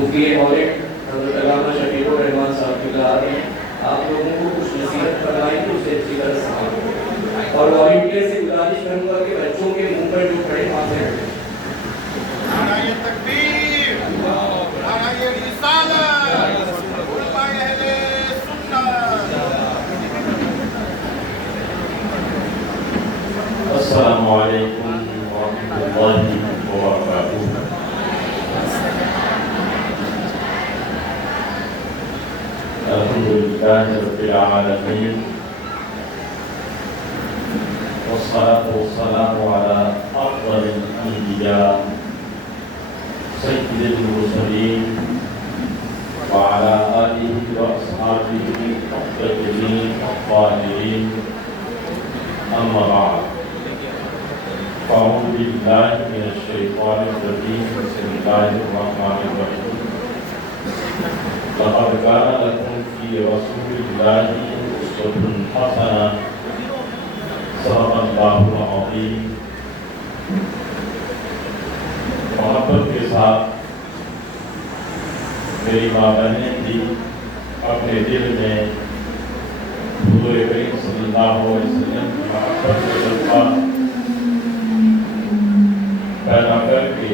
مفتی audit حضرت علامہ شفیق الرحمان صاحب کی کلار میں آپ لوگوں کو کچھ نصیحت فرمائی تو اسے اچھی طرح سمجھیں، اور والنٹیئر سے گزارش کروں گا کہ بچوں کے منہ پر جو کھڑے وہاں سے ہٹیں۔ نعرہ تکبیر، نعرہ رسالت، علماء اہل سنت۔ السلام علیکم ورحمۃ اللہ وبرکاتہ۔ الحمدللہ رب العالمین، والصلاة والسلام على أفضل الأنبياء سيد المرسلين وعلى آله وأصحابه الطيبين الطاهرين، أما بعد، فأعوذ بالله من الشيطان الرجيم، بسم الله الرحمن الرحيم۔ لقد كان لكم في رسول الله أسوة حسنة، صدق اللہ العظیم۔ محبت کے ساتھ میری ماں بہنیں بھی اپنے دل میں حضور کریم صلی اللہ علیہ وسلم کی محبت کے جذبہ پیدا کر کے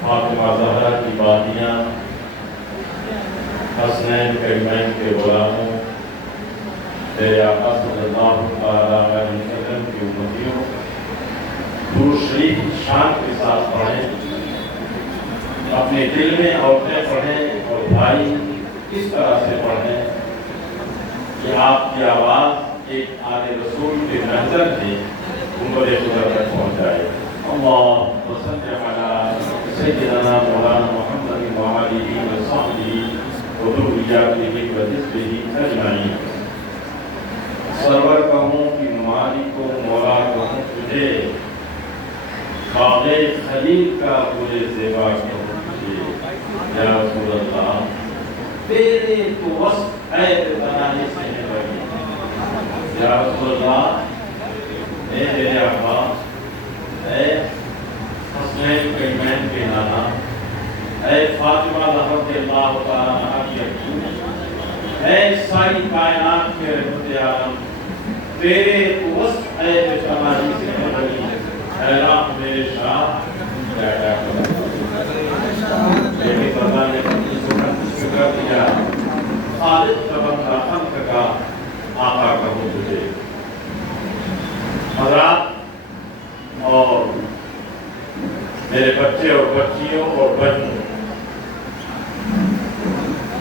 فاطمہ زہرا کی باتیاں، حسنین کریمین کے غلاموں، میرے آقا صلی اللہ علیہ وسلم کی امتیوں درود شریف شان کے ساتھ پڑھیں، اپنے دل میں عورتیں پڑھیں اور بھائی اس طرح سے پڑھیں کہ آپ کی آواز ایک آل رسول کے محضر میں گنبد خدا تک پہنچ جائے۔ اللہم صلی علی سیدنا مولانا محمد وآلہ وصحبہ وذریتہ وحزبہ اجمعین۔ سرور کہوں کہ مالک و مولا کہوں تجھے، باغ خلیل کا مجھے زیبا کہوں تجھے، یا رسول اللہ تیرے تو وصف عیب بنانے سے ہے بڑی۔ یا رسول اللہ اے میرے آقا، اے حسنین کریمین کے نانا، اے فاطمہ زہرا رضی اللہ تعالیٰ عنہا کی اپی، اے ساری کائنات کے رحمت عالم، تیرے وصف عیب بنانے سے ہے بڑی۔ اے راہ میرے شاہ کیا کیا کرتا، لیکن اللہ نے اپنی شکر دیا، خالق کا بندہ خلق کا آقا کہوں تجھے۔ حضرات اور میرے بچے اور بچیوں اور بہنوں،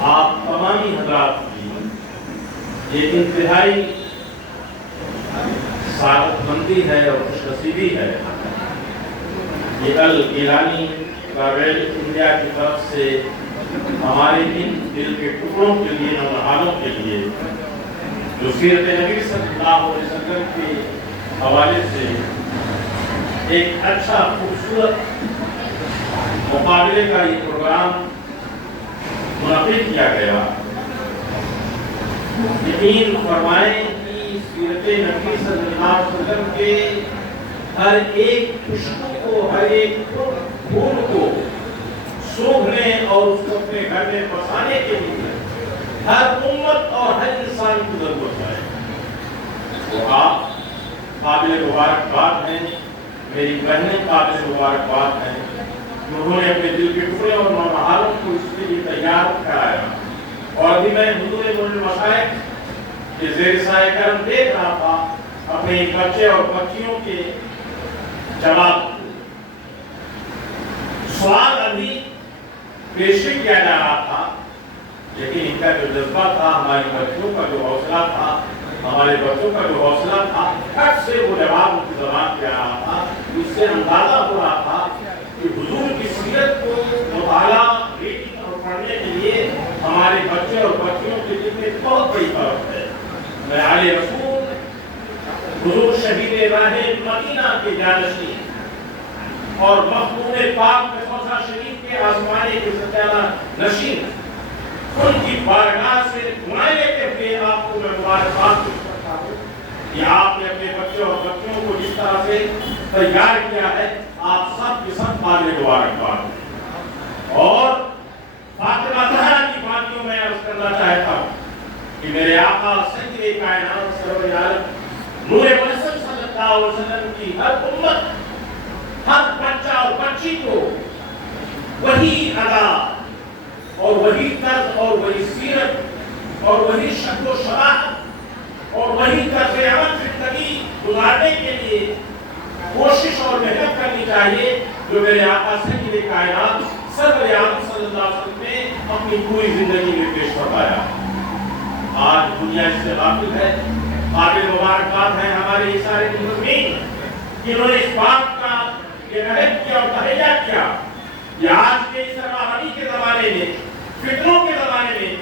آپ تمامی حضرات کی یہ انتہائی سعادت مندی ہے اور خوش نصیبی ہے، یہ الگیلانی ٹریول انڈیا کی طرف سے ہمارے ان دل کے ٹکڑوں کے لیے، نوجوانوں کے لیے جو سیرت نبی صلی اللہ علیہ وسلم کے حوالے سے ایک اچھا خوبصورت مقابلے کا یہ پروگرام منعقد کیا گیا۔ یقین فرمائیں کہ سیرت نبی صلی اللہ علیہ وسلم کے ہر ایک خوشبو کو، ہر ایک پھول کو سونگھنے اور اس کو اپنے گھر میں بسانے کے لیے ہر امت اور ہر انسان کی ضرورت ہے۔ تو آپ قابل مبارکباد ہیں، میری بہنیں قابل مبارکباد ہیں، انہوں نے اپنے دل کے ٹکڑے اور نوحالوں کو اس کے لیے تیار کرایا۔ اور ابھی میں حضور مشائخ کے زیر سایہ کرم دیکھ رہا تھا اپنے بچے اور بچیوں کے جواب کو۔ سوال ابھی پیش کیا جا رہا تھا، لیکن ان کا جو جذبہ تھا، ہماری بچوں کا جو حوصلہ تھا، ہمارے بچوں کا جو حوصلہ تھا، کٹ سے وہ جواب ان کی زبان پہ آ رہا تھا۔ اس سے اندازہ ہو رہا تھا کہ حضور کی سیرت کو مطالعہ، ریڈنگ اور پڑھنے کے لیے ہمارے بچے اور بچیوں کے دل میں بہت بڑی فرق ہے۔ میں آل رسول حضور شہید راہ مدینہ کے جانشین اور مخدوم پاک کوثر شریف کے آزمانے کے سچانہ نشین، ان کی بارگاہ سے دعائیں لیتے ہوئے آپ کو میں مبارکباد پیش کرتا ہوں کہ آپ نے اپنے بچے اور بچیوں کو جس طرح سے تیار کیا ہے، آپ سب کے سب قابل مبارکباد۔ اور अलैहि वसल्लम की हर उम्मत, हर बच्चा और बच्ची को वही अदा और वही तर्ज और वही सीरत और वही शक्ल व शबाहत और वही तर्ज अमल जिंदगी गुजारने के लिए कोशिश और मेहनत करनी चाहिए जो मेरे आका सय्यद कायनात सरवर आलम सल्लल्लाहु अलैहि वसल्लम ने अपनी पूरी जिंदगी में पेश फरमाया। आज दुनिया इससे गाफिल है। काबिल मुबारकबाद है हमारे ये सारे मुस्लिमीन जिन्होंने इस बात का ये नहज किया और तहैया किया कि आज के इस सरमानी के जमाने में, फितरों के जमाने में,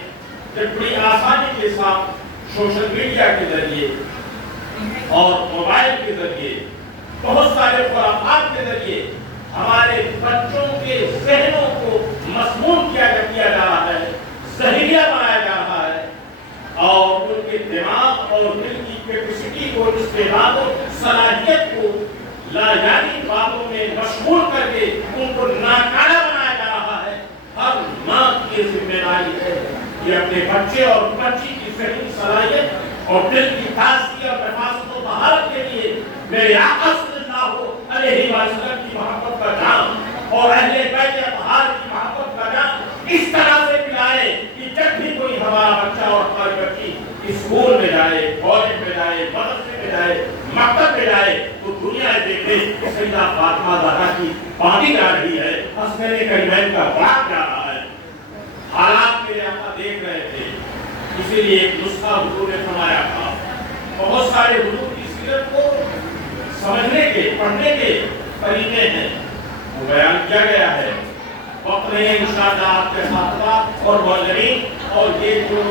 जब बड़ी आसानी के साथ सोशल मीडिया के जरिए और मोबाइल के जरिए बहुत सारे खुराफात के जरिए हमारे बच्चों के ज़हनों को मसमूम किया जा रहा है, जहरीला बनाया जा रहा है और उनके दिमाग और दिल की कैपेसिटी को, इस्तेमाल और सलाहियत को लाजानी बातों में मशगूल करके उनको नाकारा बनाया जा रहा है। हर माँ की जिम्मेदारी है कि अपने बच्चे और बच्ची की ज़हनी सलाहियत और दिल की ताज़गी और हिफाजत व महारत के लिए मेरे आका सल्लल्लाहु अलैहि वसल्लम की मोहब्बत का जाम और अहले बैत अतहार की मोहब्बत का जाम इस तरह से पिलाए कि जब भी कोई हमारा बच्चा और हमारी बच्ची स्कूल में जाए, कॉलेज में जाए, मदरसे में जाए, मकतब में जाए तो दुनिया देखे कि सैयदा फातिमा ज़हरा की बानी जा रही है, हसन करीमैन का बाप जा रहा है। हालात मेरे आका देख रहे थे, इसीलिए एक नुस्खा हुजूर ने फरमाया था। बहुत सारे हुजूर की सीरत को समझने के, पढ़ने के तरीके हैं, वो बयान किया गया है। वक्त नहीं है इंशाअल्लाह आपके साथ और मौजूद और ये जो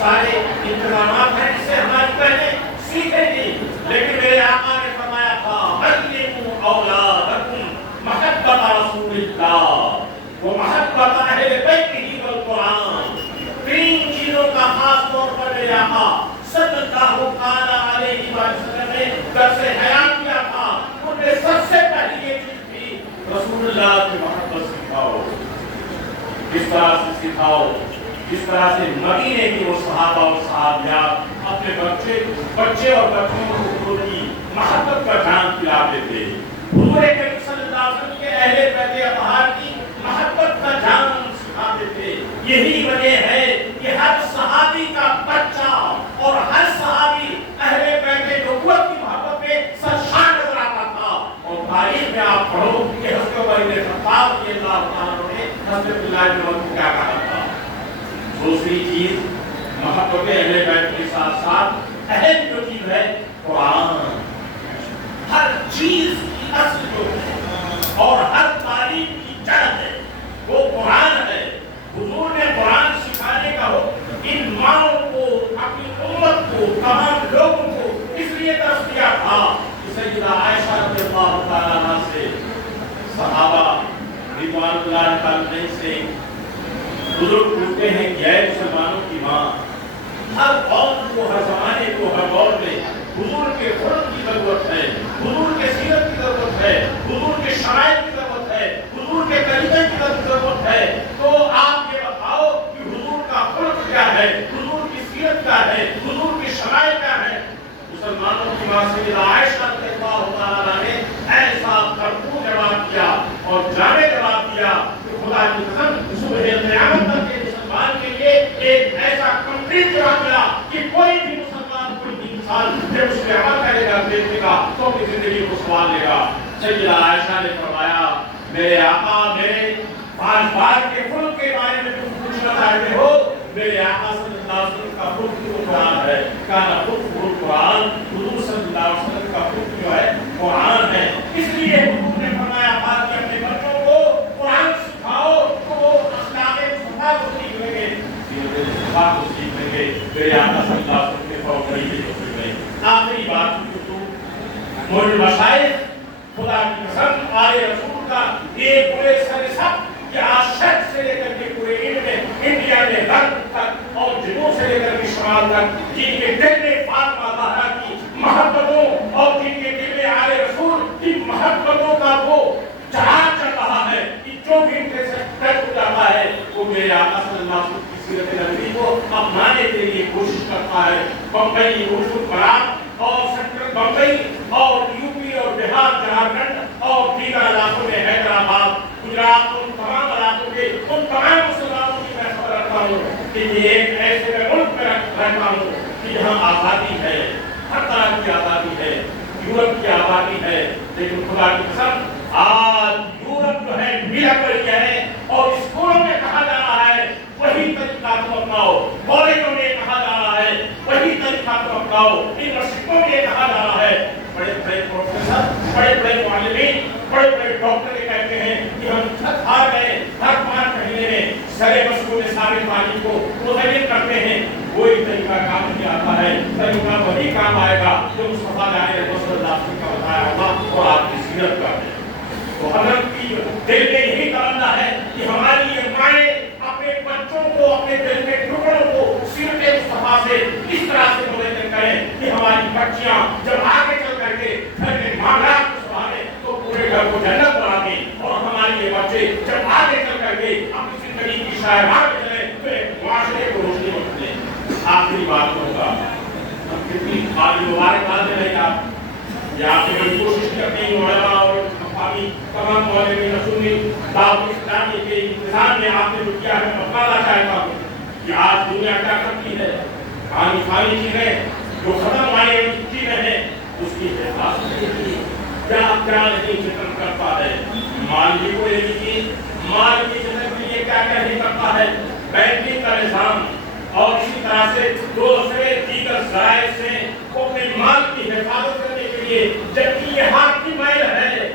सारे इंतजामात हैं इससे हमारी पहले सीखेंगे, लेकिन मेरे आका ने फरमाया था अल्लिमू औलादकुम महब्बत रसूलिल्लाह व महब्बत अहले बैतिही वल कुरान। तीन चीजों का खास तौर पर मेरे आका सल्लल्लाहु अलैहि वसल्लम ने दर्से हयात किया था। उनमें सबसे पहली ये चीज थी रसूलुल्लाह की मोहब्बत सिखाओ। किस तरह से सिखाओ, जिस तरह से मदीने की वो सहाबा और सहाबियात अपने बच्चे और बच्चियों को उनकी मोहब्बत का जान पिलाते थे। हुजूर करीम सल्लल्लाहु अलैहि वसल्लम के अहले बैत अतहार की मोहब्बत का जान सिखाते थे। यही वजह है कि हर सहाबी का बच्चा और हर सहाबी अहले बैत नबुव्वत की मोहब्बत में सरशान नजर आता था। और तारीख में आप पढ़ो कि हज़रत उमर इब्न खत्ताब रज़ियल्लाहु ताला अन्हु ने हज़रत बिलाल बिन उमर को क्या कहा था। दूसरी चीज मोहब्बत अहले बैत के साथ साथ अहम जो चीज है कुरान। हर चीज की असल जो है और हर तारीफ की जड़ है वो कुरान है। हुजूर ने कुरान सिखाने का हो इन माओ को, अपनी उम्मत को, तमाम लोगों को इसलिए दर्श दिया था कि सैयदा आयशा रज़ियल्लाहु ताला अन्हा से सहाबा रिज़वानुल्लाह अलैहिम से बुजुर्ग पूछते हैं कि ऐ मुसलमानों की माँ, हर कौम को, हर जमाने को, हर दौर में हुजूर के खुल्क की जरूरत है, हुजूर के सीरत की जरूरत है, हुजूर के शराइत की जरूरत है, हुजूर के तरीके की जरूरत है। तो आप ये बताओ कि हुजूर का खुल्क क्या है, हुजूर की सीरत क्या है, हुजूर की शराइत क्या है। मुसलमानों की माँ सैयदा आयशा रज़ियल्लाहु ताला अन्हा ने ऐसा भरपूर जवाब दिया और जामे जवाब दिया कि खुदा की कसम सुबह क़यामत तक के मुसलमान के लिए एक ऐसा कंप्लीट जवाब मिला कि कोई भी मुसलमान, कोई भी इंसान जब उस पे अमल करेगा, देखेगा तो अपनी जिंदगी को संभाल लेगा। सैयदा आयशा ने फरमाया मेरे आका मेरे 5 बार के खुल्क के बारे में तुम पूछना चाहते हो। मेरे आका सल्लल्लाहु अलैहि वसल्लम का खुल्क तो कुरान है, काना खुल्कुल कुरान। हुजूर सल्लल्लाहु अलैहि वसल्लम का खुल्क जो है कुरान है। इसलिए हुजूर ने फरमाया था कि अपने बच्चों को कुरान सिखाओ तो वो अखलाक़े मुस्तफ़ा को सीख लेंगे, सीरत मुस्तफ़ा को सीख लेंगे। मेरे आका सल्लल्लाहु अलैहि वसल्लम के फौक़ आखिरी बात मौजूद मशाइख खुदा की कसम आए रसूल का एक पूरे सरसब कि आज शर्क से लेकर के पूरे इंडिया में गर्द तक और जुनूब से लेकर के शुमाल तक जिनके दिल में फातिमा ज़हरा की मोहब्बतों और जिनके दिल में आए रसूल की मोहब्बतों का वो जहाज चल रहा है कि जो भी इनके से टच हो जाता है वो मेरे आका सल्लल्लाहु अलैहि वसल्लम की सीरत नबवी को अपनाने के लिए कोशिश करता है। बम्बई, उर्दू, बरात اور سینٹرل بمبئی اور यूपी और बिहार झारखंड और दीगर इलाकों में हैदराबाद गुजरात उन तमाम इलाकों के उन तमाम मुसलमानों की मैं खबर रखता हूँ कि ये एक ऐसे मुल्क में रहता हूँ कि जहाँ आज़ादी है, हर तरह की आज़ादी है, यूरोप की आबादी है, लेकिन खुदा की कसम आज यूरोप जो है मिला कर गया है और स्कूलों में कहा जा रहा है वही तरीका तुम अपनाओ, कॉलेजों में कहा जा रहा है वही तरीका तुम अपनाओ, यूनिवर्सिटियों में कहा जा रहा है। बड़े बड़े प्रोफेसर, बड़े बड़े मालिमीन, बड़े बड़े डॉक्टर ये कहते हैं कि हम थक हार गए, हर 5 महीने में सिलेबस को सारे तालीम को मुतय्यन करते हैं, कोई तरीका काम नहीं आता है। तरीका वही काम आएगा जो मुस्तफा सल्लल्लाहु का बताया होगा और आपकी सीरत का है। तो हजरत की दिल में यही तमन्ना है कि हमारी ये माएँ अपने बच्चों को, अपने दिल के टुकड़ों को सीरत मुस्तफा से इस तरह से मुतय्यन करें कि हमारी बच्चियां जब आगे चल करके घर में मामलात को संभालें तो पूरे घर को जन्नत बना दें और हमारे ये बच्चे जब आगे चल करके अपनी जिंदगी की शायराह में चले तो एक मुआशरे को रोशनी बख्श दें। आखिरी बात होगा, हम कितनी आज मुबारकबाद दें आप या आपने बड़ी कोशिश की अपने उलमा और मकामी तमाम मौलवी रसूली दावत इस्लामी के इंतजाम में आपने जो किया है, मैं बताना चाहता हूँ कि आज दुनिया क्या करती है, आनी फानी चीजें जो खत्म आने वाली चीजें हैं उसकी हिफाजत के लिए क्या क्या नहीं जतन करता है। माल भी को ले लीजिए, माल की जतन के लिए क्या क्या नहीं करता है, बैंकिंग का निजाम और इसी तरह से दूसरे दीगर जराए से अपने माल की हिफाजत करने के लिए, जबकि ये हाथ की मैल है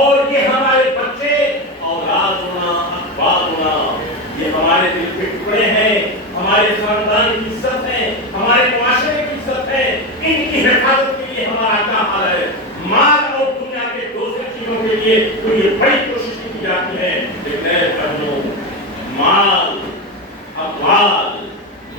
और ये हमारे बच्चे औलाद होना, अखबार होना, ये हमारे दिल के टुकड़े हैं, हमारे खानदान की इज्जत है, हमारे मुआशरे की इज्जत है, इनकी हिफाजत के लिए हमारा क्या हाल है। माल और दुनिया के दूसरे चीजों के लिए तो ये बड़ी कोशिश की जाती है, लेकिन माल, अखबार,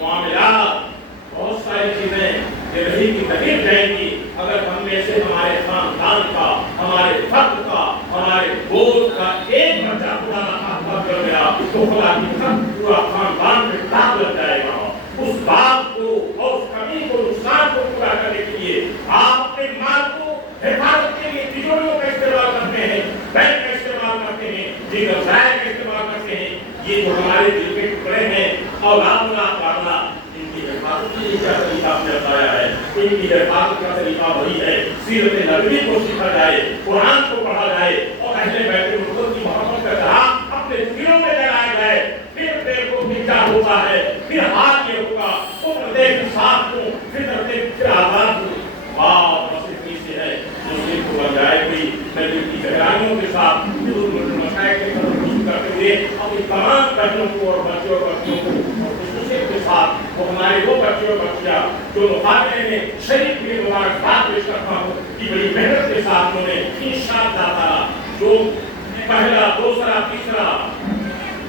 मामलात, बहुत सारी चीजें ये रही की नहीं जाएंगी अगर हम में से हमारे खानदान का, हमारे फर्द का, हमारे दोस्त का एक बच्चा खुदा ना खास्ता कर गया तो खुदा की कसम पूरा खानदान में दाग लग जाएगा। उस बात को और उस कमी को, नुकसान को पूरा करने के लिए आप अपने माल को हिफाजत के लिए तिजोरियों का इस्तेमाल करते हैं, बैंक का इस्तेमाल करते हैं, दीगर ज़राए का इस्तेमाल करते हैं। ये जो हमारे दिल के टुकड़े हैं औलाद ना पालना, इनकी हिफाजत के लिए क्या तरीका हमने बताया है, इनकी हिफाजत का तरीका वही है सीरत नबवी को सीखा जाए, कुरान को पढ़ा जाए और अहले बैत मुक़द्दस की मोहब्बत का तरह अपने दिलों में जलाया जाए। फिर देखो कि क्या होता है, फिर हाल ये होगा उम्र देख साथ हूँ, फिर आजाद हूँ। बात बस इतनी सी है, मुस्लिम को बन जाए कोई दिल की गहराइयों के साथ करते हुए अपनी तमाम बहनों को और बच्चों और बच्चियों को और खुशखुशी के साथ वो हमारे वो बच्चे और बच्चियाँ जो मुकाबले में शरीफ के मुबारकबाद पेश करता हूँ कि बड़ी मेहनत के साथ उन्होंने इंशाअल्लाह जो पहला, दूसरा, तीसरा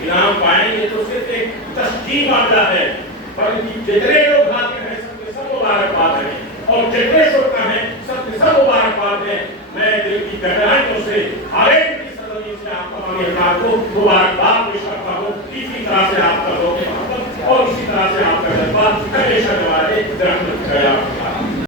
इनाम पाएंगे तो सिर्फ एक तस्दीक मामला है, बल्कि जितने लोग आते हैं सबके सब मुबारकबाद है और जितने श्रोता हैं सबके सब मुबारकबाद है। मैं दिल की गहराइयों से हर एक की सदनी से आप तमाम अहबाब को मुबारकबाद पेश करता हूँ। इसी तरह से आपका लोग और इसी तरह से आपका जज्बा हमेशा हमारे रहमत गया।